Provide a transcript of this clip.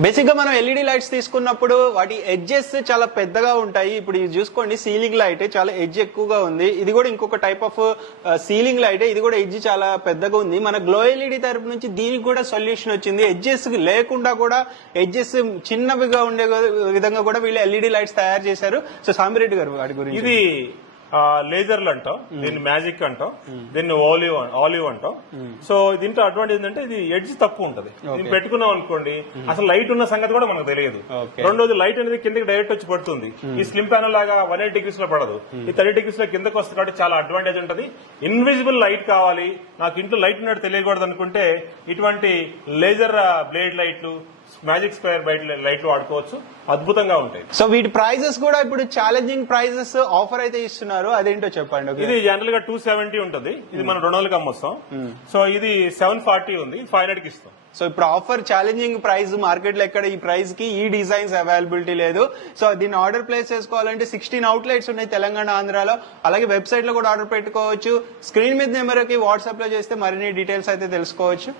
Basic గా మనం LED lights తీసుకున్నప్పుడు వాటి ఎడ్జెస్ చాలా పెద్దగా ఉంటాయి. ఇప్పుడు ఇది చూసుకోండి, సీలింగ్ లైట్ చాలా ఎడ్జ్ ఎక్కువగా ఉంది. ఇది కూడా ఇంకొక టైప్ ఆఫ్ సీలింగ్ లైట్, ఇది కూడా ఎడ్జ్ చాలా పెద్దగా ఉంది. మన గ్లో ఎల్ఈడి తరపు నుంచి దీనికి కూడా సొల్యూషన్ వచ్చింది. ఎడ్జెస్ లేకుండా కూడా ఎడ్జెస్ చిన్నవిగా ఉండే విధంగా కూడా వీళ్ళు ఎల్ఈడి లైట్స్ తయారు చేశారు. సో సాంబిరెడ్డి గారు వాటి గురించి. ఇది లేజర్లు అంటాం, దీన్ని మ్యాజిక్ అంటాం, దీన్ని ఆలివ్ అంటాం. సో దీంట్లో అడ్వాంటేజ్ ఏంటంటే ఇది ఎడ్జ్ తక్కువ ఉంటది. దీన్ని పెట్టుకున్నాం అనుకోండి అసలు లైట్ ఉన్న సంగతి కూడా మనకు తెలియదు. రెండోది లైట్ అనేది కిందకి డైరెక్ట్ వచ్చి పడుతుంది. ఈ స్లిమ్ ప్యానల్ లాగా 180 degrees లో పడదు, ఈ 30 degrees లో కిందకి వస్తుంది కాబట్టి చాలా అడ్వాంటేజ్ ఉంటది. ఇన్విజిబుల్ లైట్ కావాలి, నాకు ఇంట్లో లైట్ ఉన్నట్టు తెలియకూడదు అనుకుంటే ఇటువంటి లేజర్ బ్లేడ్ లైట్లు, మ్యాజిక్ స్క్వేర్ లైట్లు వాడుకోవచ్చు, అద్భుతంగా ఉంటాయి. సో వీటి ప్రైజెస్ కూడా ఇప్పుడు ఛాలెంజింగ్ ప్రైజెస్ ఆఫర్ అయితే ఇస్తున్నారు, అదేంటో చెప్పండి. ఇది జనరల్ గా 270 ఉంటుంది, ఇది మనం 200కి అమ్మొస్తాం. సో ఇది 740 ఉంది, 500కి ఇస్తాం. సో ఇప్పుడు ఆఫర్ ఛాలెంజింగ్ ప్రైస్ మార్కెట్ లో ఎక్కడ ఈ ప్రైస్ కి ఈ డిజైన్స్ అవైలబిలిటీ లేదు. సో దీన్ని ఆర్డర్ ప్లేస్ చేసుకోవాలంటే 16 అవుట్లెట్స్ ఉన్నాయి తెలంగాణ, ఆంధ్రాలో. అలాగే వెబ్సైట్ లో కూడా ఆర్డర్ పెట్టుకోవచ్చు. స్క్రీన్ మీద నెంబర్కి వాట్సాప్ లో చేస్తే మరిన్ని డీటెయిల్స్ అయితే తెలుసుకోవచ్చు.